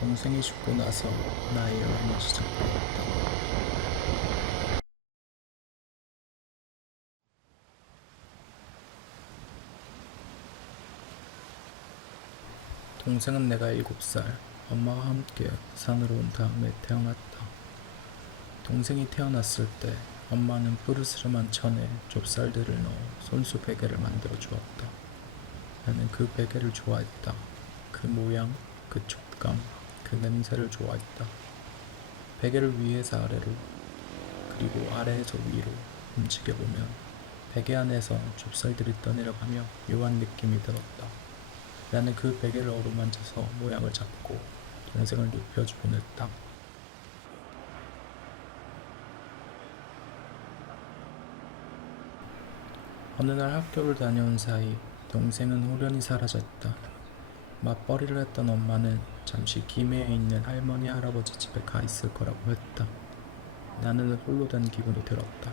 동생이 죽고 나서 나의 여행이 시작되었다. 동생은 내가 7살, 엄마와 함께 부산으로 온 다음에 태어났다. 동생이 태어났을 때 엄마는 푸르스름한 천에 좁쌀들을 넣어 손수 베개를 만들어 주었다. 나는 그 베개를 좋아했다. 그 모양, 그 촉감, 그 냄새를 좋아했다. 베개를 위에서 아래로, 그리고 아래에서 위로 움직여보면 베개 안에서 좁쌀들이 떠내려가며 묘한 느낌이 들었다. 나는 그 베개를 어루만져서 모양을 잡고 동생을 눕혀주곤 했다. 어느 날 학교를 다녀온 사이 동생은 홀연히 사라졌다. 맞벌이를 했던 엄마는 잠시 김해에 있는 할머니 할아버지 집에 가 있을 거라고 했다. 나는 홀로 된 기분이 들었다.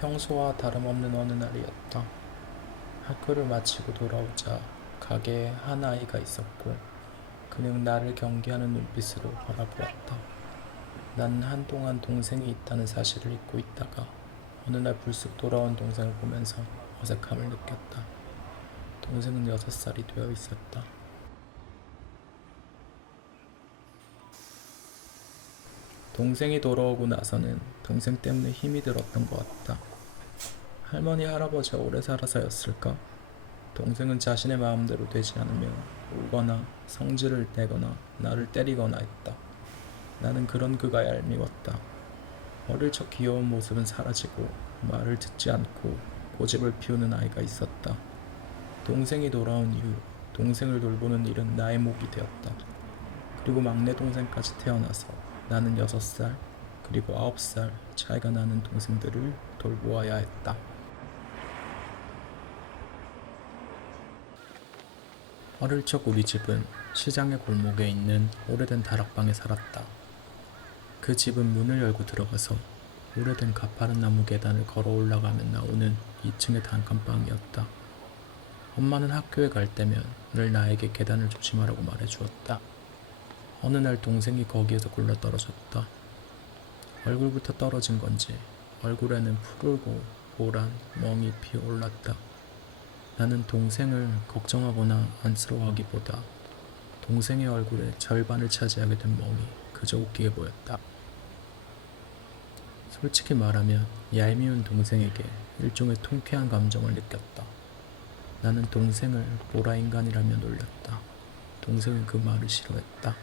평소와 다름없는 어느 날이었다. 학교를 마치고 돌아오자 가게에 한 아이가 있었고 그는 나를 경계하는 눈빛으로 바라보았다. 나는 한동안 동생이 있다는 사실을 잊고 있다가 어느 날 불쑥 돌아온 동생을 보면서 어색함을 느꼈다. 동생은 6살이 되어 있었다. 동생이 돌아오고 나서는 동생 때문에 힘이 들었던 것 같다. 할머니 할아버지가 오래 살아서였을까? 동생은 자신의 마음대로 되지 않으면 울거나 성질을 내거나 나를 때리거나 했다. 나는 그런 그가 얄미웠다. 어릴 적 귀여운 모습은 사라지고 말을 듣지 않고 고집을 피우는 아이가 있었다. 동생이 돌아온 이후 동생을 돌보는 일은 나의 몫이 되었다. 그리고 막내 동생까지 태어나서 나는 6살 그리고 9살 차이가 나는 동생들을 돌보아야 했다. 어릴 적 우리 집은 시장의 골목에 있는 오래된 다락방에 살았다. 그 집은 문을 열고 들어가서 오래된 가파른 나무 계단을 걸어 올라가면 나오는 2층의 단칸방이었다. 엄마는 학교에 갈 때면 늘 나에게 계단을 조심하라고 말해주었다. 어느 날 동생이 거기에서 굴러떨어졌다. 얼굴부터 떨어진 건지 얼굴에는 푸르고 보란 멍이 피어올랐다. 나는 동생을 걱정하거나 안쓰러워하기보다 동생의 얼굴의 절반을 차지하게 된 멍이 그저 웃기게 보였다. 솔직히 말하면 얄미운 동생에게 일종의 통쾌한 감정을 느꼈다. 나는 동생을 보라 인간이라며 놀렸다. 동생은 그 말을 싫어했다.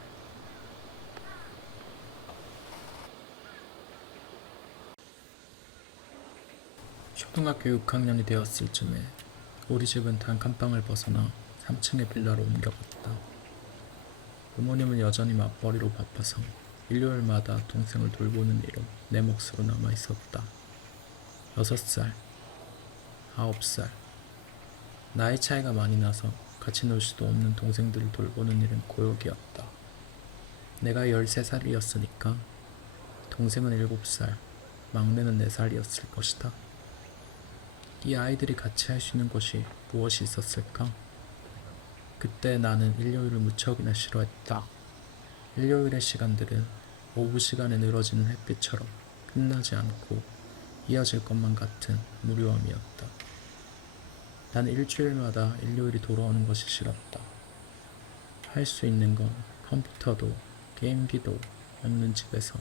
초등학교 6학년이 되었을 즈음에 우리 집은 단칸방을 벗어나 3층의 빌라로 옮겨갔다. 부모님은 여전히 맞벌이로 바빠서 일요일마다 동생을 돌보는 일로 내 몫으로 남아있었다. 6살, 9살. 나이 차이가 많이 나서 같이 놀 수도 없는 동생들을 돌보는 일은 고역이었다. 내가 13살이었으니까 동생은 7살, 막내는 4살이었을 것이다. 이 아이들이 같이 할 수 있는 것이 무엇이 있었을까? 그때 나는 일요일을 무척이나 싫어했다. 일요일의 시간들은 오후 시간에 늘어지는 햇빛처럼 끝나지 않고 이어질 것만 같은 무료함이었다. 나는 일주일마다 일요일이 돌아오는 것이 싫었다. 할 수 있는 건 컴퓨터도 게임기도 없는 집에서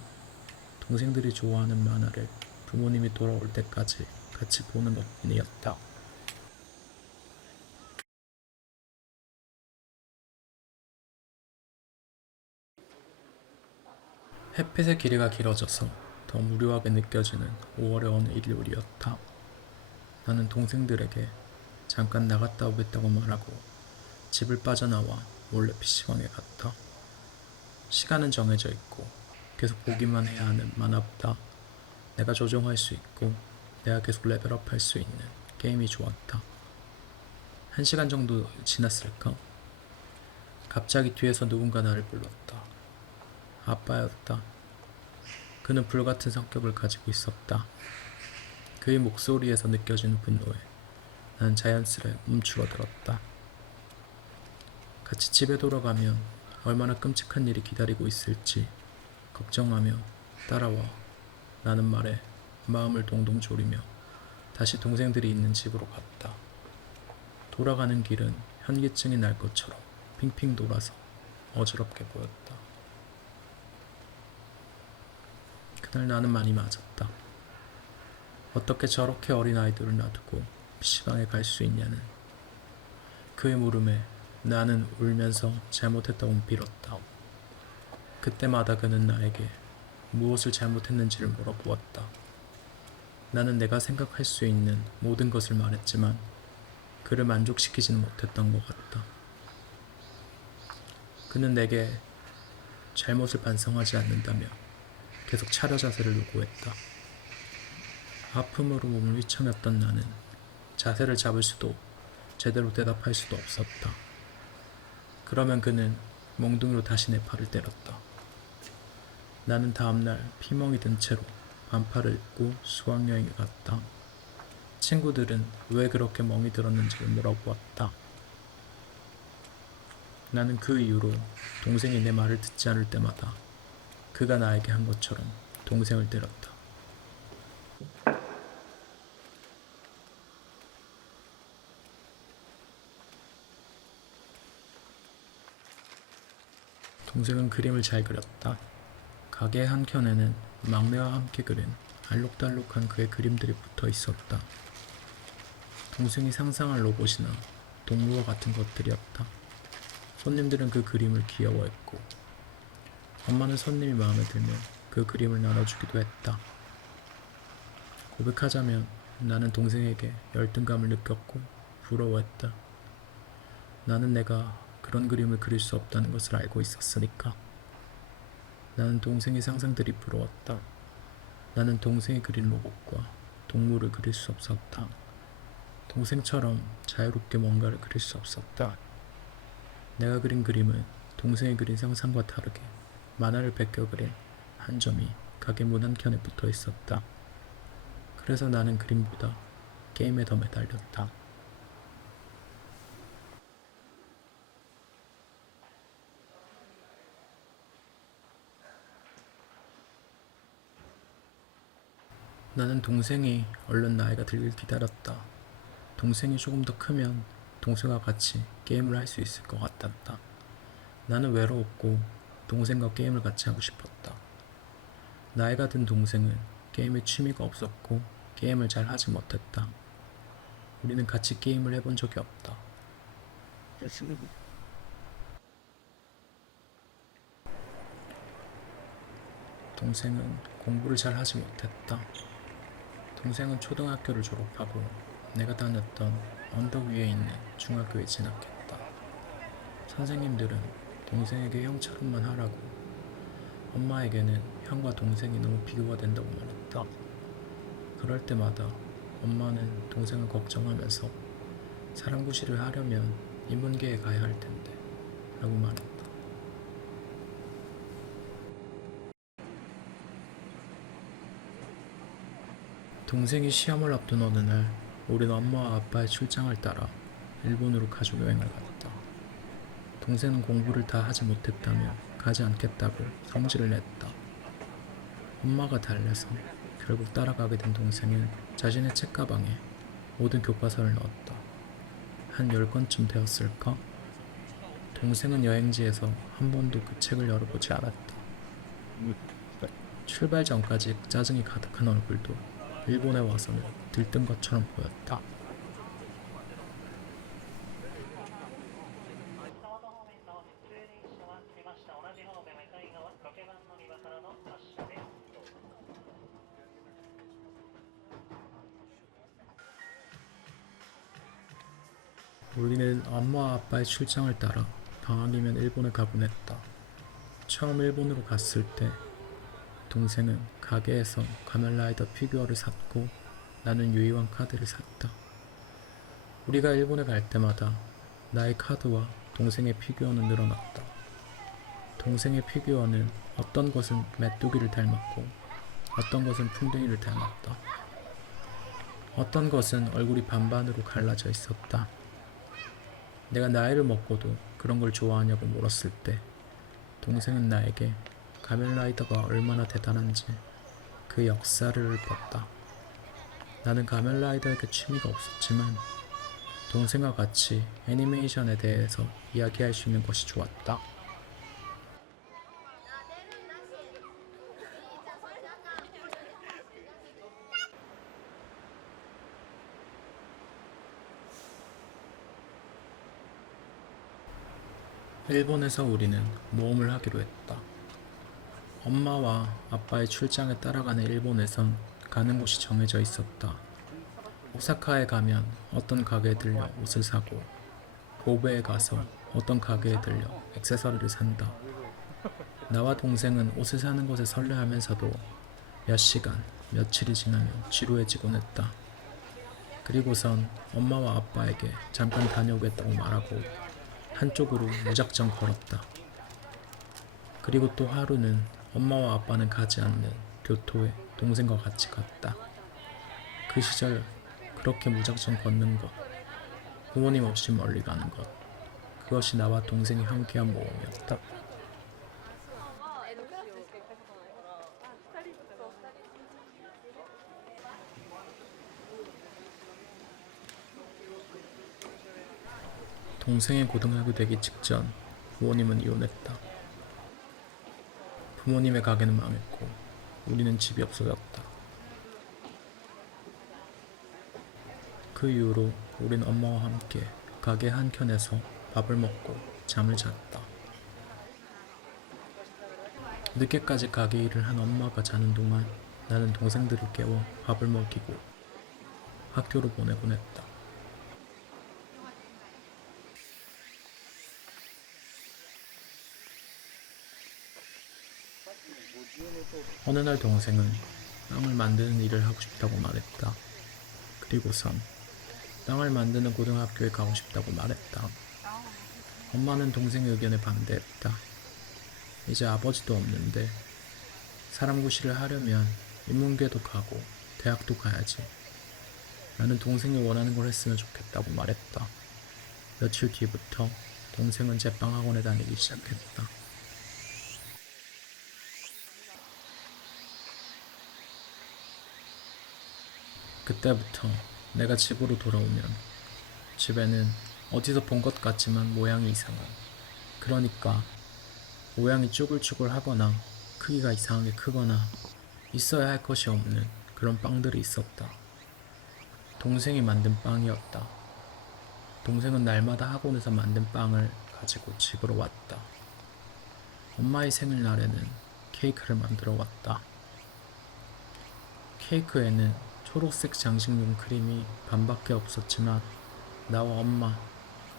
동생들이 좋아하는 만화를 부모님이 돌아올 때까지 같이 보는 것뿐이었다. 햇빛의 길이가 길어져서 더 무료하게 느껴지는 5월의 어느 일요일이었다. 나는 동생들에게 잠깐 나갔다 오겠다고 말하고 집을 빠져나와 몰래 PC방에 갔다. 시간은 정해져 있고 계속 보기만 해야 하는 만화보다 내가 조정할 수 있고 내가 계속 레벨업 할 수 있는 게임이 좋았다. 1시간 정도 지났을까? 갑자기 뒤에서 누군가 나를 불렀다. 아빠였다. 그는 불같은 성격을 가지고 있었다. 그의 목소리에서 느껴지는 분노에 나는 자연스레 움츠러들었다. 같이 집에 돌아가면 얼마나 끔찍한 일이 기다리고 있을지 걱정하며 따라와 라는 말에 마음을 동동 졸이며 다시 동생들이 있는 집으로 갔다. 돌아가는 길은 현기증이 날 것처럼 핑핑 돌아서 어지럽게 보였다. 그날 나는 많이 맞았다. 어떻게 저렇게 어린아이들을 놔두고 PC방에 갈 수 있냐는 그의 물음에 나는 울면서 잘못했다고 빌었다. 그때마다 그는 나에게 무엇을 잘못했는지를 물어보았다. 나는 내가 생각할 수 있는 모든 것을 말했지만 그를 만족시키지는 못했던 것 같다. 그는 내게 잘못을 반성하지 않는다며 계속 차려 자세를 요구했다. 아픔으로 몸을 휘청였던 나는 자세를 잡을 수도 제대로 대답할 수도 없었다. 그러면 그는 몽둥이로 다시 내 팔을 때렸다. 나는 다음날 피멍이 든 채로 반팔을 입고 수학여행에 갔다. 친구들은 왜 그렇게 멍이 들었는지를 물어보았다. 나는 그 이후로 동생이 내 말을 듣지 않을 때마다 그가 나에게 한 것처럼 동생을 때렸다. 동생은 그림을 잘 그렸다. 가게 한켠에는 막내와 함께 그린 알록달록한 그의 그림들이 붙어 있었다. 동생이 상상한 로봇이나 동물과 같은 것들이었다. 손님들은 그 그림을 귀여워했고 엄마는 손님이 마음에 들면 그 그림을 나눠주기도 했다. 고백하자면 나는 동생에게 열등감을 느꼈고 부러워했다. 나는 내가 그런 그림을 그릴 수 없다는 것을 알고 있었으니까. 나는 동생의 상상들이 부러웠다. 나는 동생이 그린 로봇과 동물을 그릴 수 없었다. 동생처럼 자유롭게 뭔가를 그릴 수 없었다. 내가 그린 그림은 동생이 그린 상상과 다르게 만화를 베껴 그린 한 점이 가게 문 한켠에 붙어 있었다. 그래서 나는 그림보다 게임에 더 매달렸다. 나는 동생이 얼른 나이가 들길 기다렸다. 동생이 조금 더 크면 동생과 같이 게임을 할 수 있을 것 같았다. 나는 외로웠고 동생과 게임을 같이 하고 싶었다. 나이가 든 동생은 게임에 취미가 없었고 게임을 잘 하지 못했다. 우리는 같이 게임을 해본 적이 없다. 동생은 공부를 잘 하지 못했다. 동생은 초등학교를 졸업하고 내가 다녔던 언덕 위에 있는 중학교에 진학했다. 선생님들은 동생에게 형처럼만 하라고, 엄마에게는 형과 동생이 너무 비교가 된다고 말했다. 그럴 때마다 엄마는 동생을 걱정하면서 사람구실을 하려면 인문계에 가야 할 텐데 라고 말했다. 동생이 시험을 앞둔 어느 날 우리는 엄마와 아빠의 출장을 따라 일본으로 가족여행을 갔다. 동생은 공부를 다 하지 못했다며 가지 않겠다고 성질을 냈다. 엄마가 달래서 결국 따라가게 된 동생은 자신의 책가방에 모든 교과서를 넣었다. 한 10권쯤 되었을까? 동생은 여행지에서 한 번도 그 책을 열어보지 않았다. 출발 전까지 짜증이 가득한 얼굴도 일본에 와서는 들뜬 것처럼 보였다. 우리는 엄마와 아빠의 출장을 따라 방학이면 일본에 가곤 했다. 처음 일본으로 갔을 때 동생은 가게에서 가면라이더 피규어를 샀고 나는 유이왕 카드를 샀다. 우리가 일본에 갈 때마다 나의 카드와 동생의 피규어는 늘어났다. 동생의 피규어는 어떤 것은 메뚜기를 닮았고 어떤 것은 풍뎅이를 닮았다. 어떤 것은 얼굴이 반반으로 갈라져 있었다. 내가 나이를 먹고도 그런 걸 좋아하냐고 물었을 때 동생은 나에게 가면라이더가 얼마나 대단한지 그 역사를 읊었다. 나는 가면라이더에게 취미가 없었지만 동생과 같이 애니메이션에 대해서 이야기할 수 있는 것이 좋았다. 일본에서 우리는 모험을 하기로 했다. 엄마와 아빠의 출장에 따라가는 일본에선 가는 곳이 정해져 있었다. 오사카에 가면 어떤 가게에 들려 옷을 사고, 고베에 가서 어떤 가게에 들려 액세서리를 산다. 나와 동생은 옷을 사는 것에 설레하면서도 몇 시간, 며칠이 지나면 지루해지곤 했다. 그리고선 엄마와 아빠에게 잠깐 다녀오겠다고 말하고 한쪽으로 무작정 걸었다. 그리고 또 하루는 엄마와 아빠는 가지 않는 교토에 동생과 같이 갔다. 그 시절 그렇게 무작정 걷는 것, 부모님 없이 멀리 가는 것, 그것이 나와 동생이 함께한 모험이었다. 동생이 고등학교 되기 직전 부모님은 이혼했다. 부모님의 가게는 망했고 우리는 집이 없어졌다. 그 이후로 우린 엄마와 함께 가게 한켠에서 밥을 먹고 잠을 잤다. 늦게까지 가게 일을 한 엄마가 자는 동안 나는 동생들을 깨워 밥을 먹이고 학교로 보내곤 했다. 어느 날 동생은 빵을 만드는 일을 하고 싶다고 말했다. 그리고선 빵을 만드는 고등학교에 가고 싶다고 말했다. 엄마는 동생의 의견에 반대했다. 이제 아버지도 없는데 사람 구실을 하려면 인문계도 가고 대학도 가야지. 나는 동생이 원하는 걸 했으면 좋겠다고 말했다. 며칠 뒤부터 동생은 제빵학원에 다니기 시작했다. 그때부터 내가 집으로 돌아오면 집에는 어디서 본 것 같지만 모양이 이상한, 그러니까 모양이 쭈글쭈글 하거나 크기가 이상하게 크거나 있어야 할 것이 없는 그런 빵들이 있었다. 동생이 만든 빵이었다. 동생은 날마다 학원에서 만든 빵을 가지고 집으로 왔다. 엄마의 생일날에는 케이크를 만들어 왔다. 케이크에는 초록색 장식용 크림이 반밖에 없었지만 나와 엄마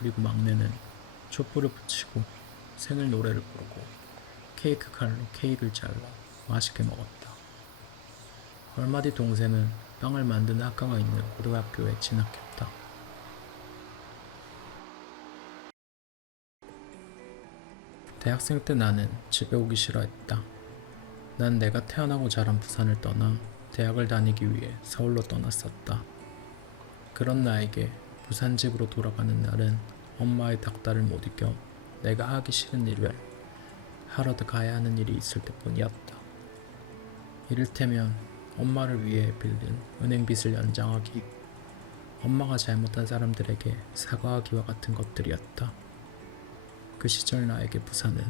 그리고 막내는 촛불을 붙이고 생일 노래를 부르고 케이크 칼로 케이크를 잘라 맛있게 먹었다. 얼마 뒤 동생은 빵을 만드는 학과가 있는 고등학교에 진학했다. 대학생 때 나는 집에 오기 싫어했다. 난 내가 태어나고 자란 부산을 떠나 대학을 다니기 위해 서울로 떠났었다. 그런 나에게 부산 집으로 돌아가는 날은 엄마의 닥달을 못 이겨 내가 하기 싫은 일을 하러 가야 하는 일이 있을 때뿐이었다. 이를테면 엄마를 위해 빌린 은행빚을 연장하기, 엄마가 잘못한 사람들에게 사과하기와 같은 것들이었다. 그 시절 나에게 부산은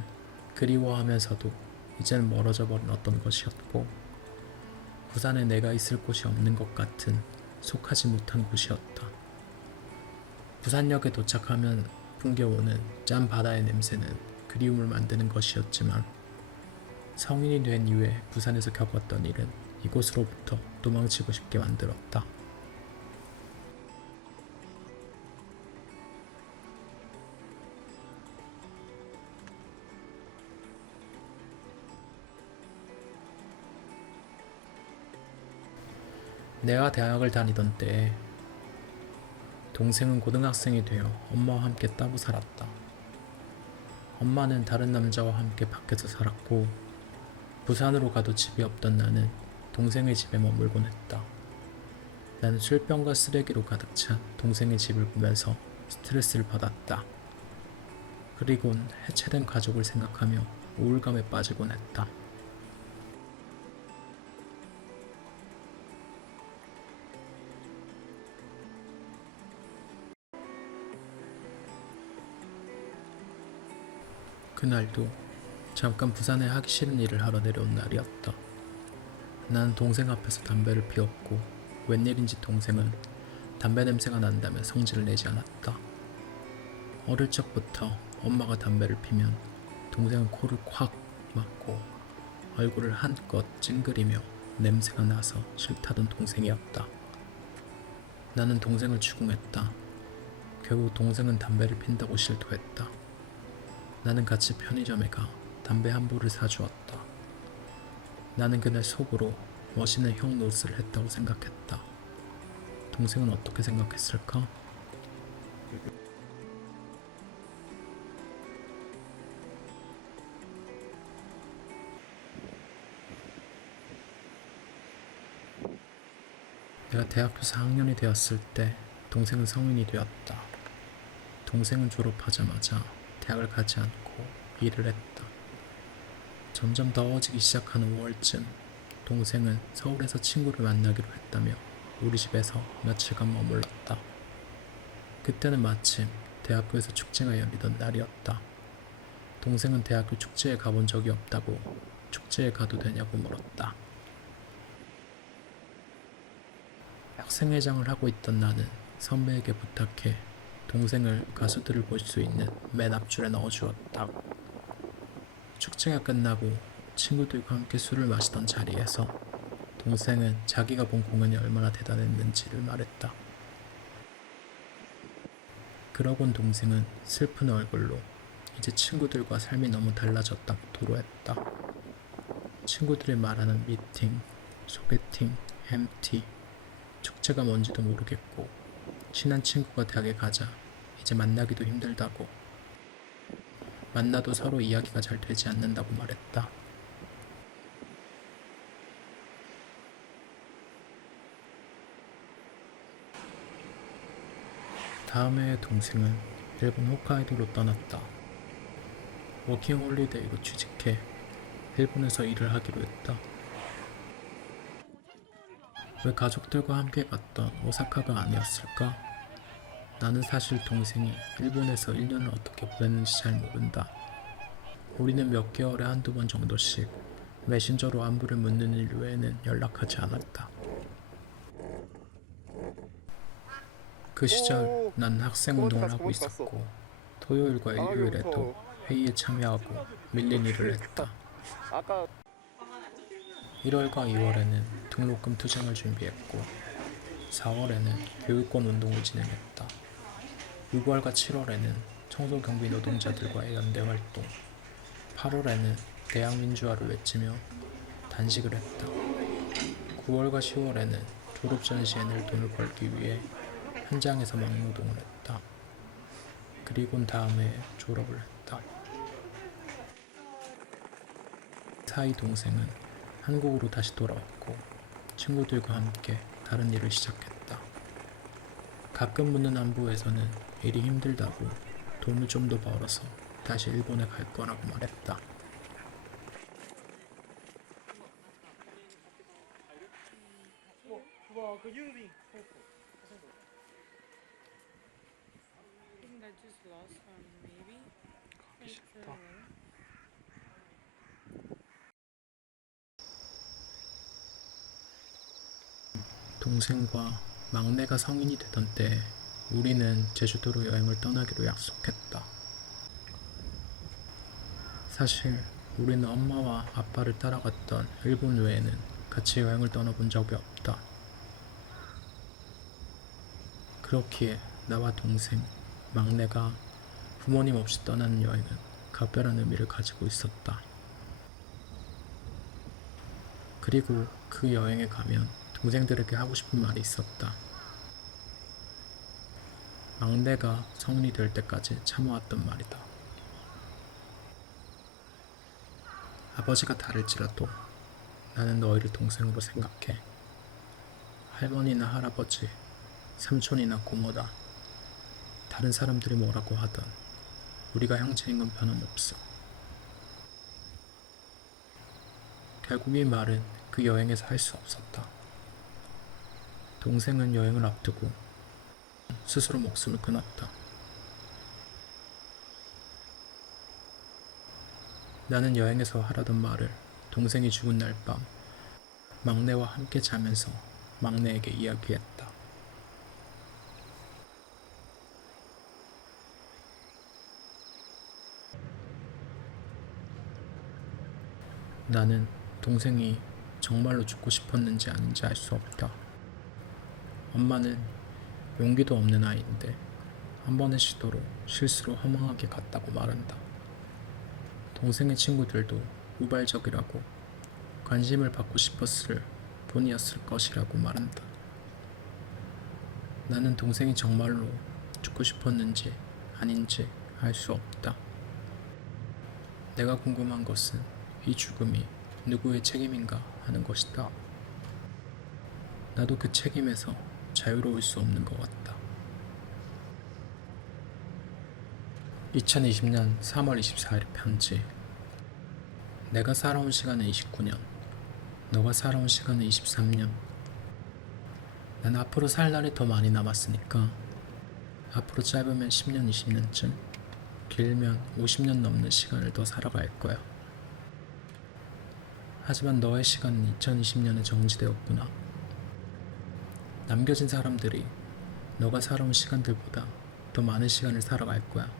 그리워하면서도 이제는 멀어져 버린 어떤 것이었고, 부산에 내가 있을 곳이 없는 것 같은 속하지 못한 곳이었다. 부산역에 도착하면 풍겨오는 짠 바다의 냄새는 그리움을 만드는 것이었지만 성인이 된 이후에 부산에서 겪었던 일은 이곳으로부터 도망치고 싶게 만들었다. 내가 대학을 다니던 때에 동생은 고등학생이 되어 엄마와 함께 따로 살았다. 엄마는 다른 남자와 함께 밖에서 살았고 부산으로 가도 집이 없던 나는 동생의 집에 머물곤 했다. 나는 술병과 쓰레기로 가득 찬 동생의 집을 보면서 스트레스를 받았다. 그리곤 해체된 가족을 생각하며 우울감에 빠지곤 했다. 그날도 잠깐 부산에 하기 싫은 일을 하러 내려온 날이었다. 나는 동생 앞에서 담배를 피웠고 웬일인지 동생은 담배 냄새가 난다며 성질을 내지 않았다. 어릴 적부터 엄마가 담배를 피면 동생은 코를 콱 막고 얼굴을 한껏 찡그리며 냄새가 나서 싫다던 동생이었다. 나는 동생을 추궁했다. 결국 동생은 담배를 핀다고 실토했다. 나는 같이 편의점에 가 담배 한 보를 사주었다. 나는 그날 속으로 멋있는 형 노릇을 했다고 생각했다. 동생은 어떻게 생각했을까? 내가 대학교 4학년이 되었을 때 동생은 성인이 되었다. 동생은 졸업하자마자 대학을 가지 않고 일을 했다. 점점 더워지기 시작하는 5월쯤 동생은 서울에서 친구를 만나기로 했다며 우리 집에서 며칠간 머물렀다. 그때는 마침 대학교에서 축제가 열리던 날이었다. 동생은 대학교 축제에 가본 적이 없다고 축제에 가도 되냐고 물었다. 학생회장을 하고 있던 나는 선배에게 부탁해 동생을 가수들을 볼 수 있는 맨 앞줄에 넣어주었다. 축제가 끝나고 친구들과 함께 술을 마시던 자리에서 동생은 자기가 본 공연이 얼마나 대단했는지를 말했다. 그러곤 동생은 슬픈 얼굴로 이제 친구들과 삶이 너무 달라졌다고 토로했다. 친구들이 말하는 미팅, 소개팅, MT, 축제가 뭔지도 모르겠고 친한 친구가 대학에 가자 이제 만나기도 힘들다고, 만나도 서로 이야기가 잘 되지 않는다고 말했다. 다음 해에 동생은 일본 홋카이도로 떠났다. 워킹 홀리데이로 취직해 일본에서 일을 하기로 했다. 왜 가족들과 함께 갔던 오사카가 아니었을까? 나는 사실 동생이 일본에서 1년을 어떻게 보냈는지 잘 모른다. 우리는 몇 개월에 한두 번 정도씩 메신저로 안부를 묻는 일 외에는 연락하지 않았다. 그 시절 난 학생 운동을 하고 있었고 토요일과 일요일에도 회의에 참여하고 밀린 일을 했다. 1월과 2월에는 등록금 투쟁을 준비했고 4월에는 교육권 운동을 진행했다. 6월과 7월에는 청소경비 노동자들과의 연대 활동, 8월에는 대항민주화를 외치며 단식을 했다. 9월과 10월에는 졸업 전시에 낼 돈을 벌기 위해 현장에서 막노동을 했다. 그리곤 다음해 졸업을 했다. 사이 동생은 한국으로 다시 돌아왔고 친구들과 함께 다른 일을 시작했다. 가끔 묻는 안부에서는 일이 힘들다고 돈을 좀 더 벌어서 다시 일본에 갈 거라고 말했다. 동생과 막내가 성인이 되던 때 우리는 제주도로 여행을 떠나기로 약속했다. 사실 우리는 엄마와 아빠를 따라갔던 일본 외에는 같이 여행을 떠나본 적이 없다. 그렇기에 나와 동생, 막내가 부모님 없이 떠나는 여행은 각별한 의미를 가지고 있었다. 그리고 그 여행에 가면 동생들에게 하고 싶은 말이 있었다. 막내가 성인이 될 때까지 참아왔던 말이다. 아버지가 다를지라도 나는 너희를 동생으로 생각해. 할머니나 할아버지, 삼촌이나 고모다. 다른 사람들이 뭐라고 하던 우리가 형제인 건 변함없어. 결국 이 말은 그 여행에서 할 수 없었다. 동생은 여행을 앞두고 스스로 목숨을 끊었다. 나는 여행에서 하라던 말을 동생이 죽은 날 밤 막내와 함께 자면서 막내에게 이야기했다. 나는 동생이 정말로 죽고 싶었는지 아닌지 알 수 없다. 엄마는 용기도 없는 아이인데 한 번의 시도로 실수로 허망하게 갔다고 말한다. 동생의 친구들도 우발적이라고 관심을 받고 싶었을 뿐이었을 것이라고 말한다. 나는 동생이 정말로 죽고 싶었는지 아닌지 알 수 없다. 내가 궁금한 것은 이 죽음이 누구의 책임인가 하는 것이다. 나도 그 책임에서 자유로울 수 없는 것 같다. 2020년 3월 24일 편지. 내가 살아온 시간은 29년, 너가 살아온 시간은 23년. 난 앞으로 살 날이 더 많이 남았으니까 앞으로 짧으면 10년, 20년쯤, 길면 50년 넘는 시간을 더 살아갈 거야. 하지만 너의 시간은 2020년에 정지되었구나. 남겨진 사람들이 너가 살아온 시간들보다 더 많은 시간을 살아갈 거야.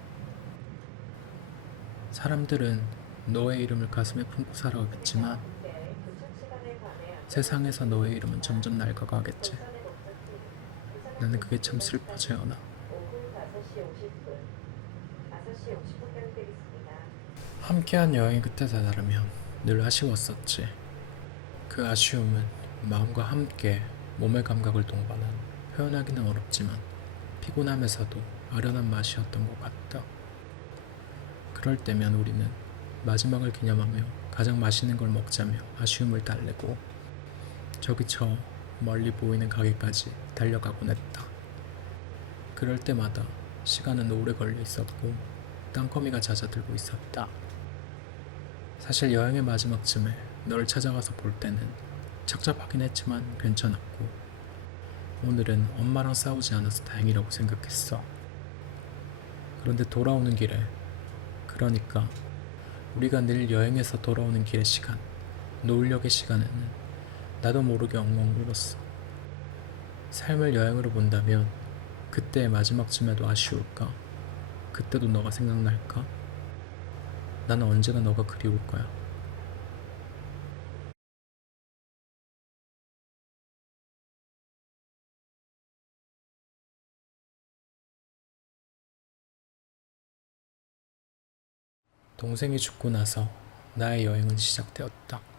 사람들은 너의 이름을 가슴에 품고 살아가겠지만 세상에서 너의 이름은 점점 낡아가겠지. 나는 그게 참 슬퍼, 재현아. 함께한 여행이 끝에 다다르면 늘 아쉬웠었지. 그 아쉬움은 마음과 함께 몸의 감각을 동반한 표현하기는 어렵지만 피곤하면서도 아련한 맛이었던 것 같다. 그럴 때면 우리는 마지막을 기념하며 가장 맛있는 걸 먹자며 아쉬움을 달래고 저기 저 멀리 보이는 가게까지 달려가곤 했다. 그럴 때마다 시간은 오래 걸려 있었고 땅거미가 잦아들고 있었다. 사실 여행의 마지막쯤에 너를 찾아가서 볼 때는 착잡하긴 했지만 괜찮았고 오늘은 엄마랑 싸우지 않아서 다행이라고 생각했어. 그런데 돌아오는 길에, 그러니까 우리가 늘 여행에서 돌아오는 길의 시간, 노을역의 시간에는 나도 모르게 엉엉 울었어. 삶을 여행으로 본다면 그때의 마지막쯤에도 아쉬울까? 그때도 너가 생각날까? 나는 언제나 너가 그리울 거야. 동생이 죽고 나서 나의 여행은 시작되었다.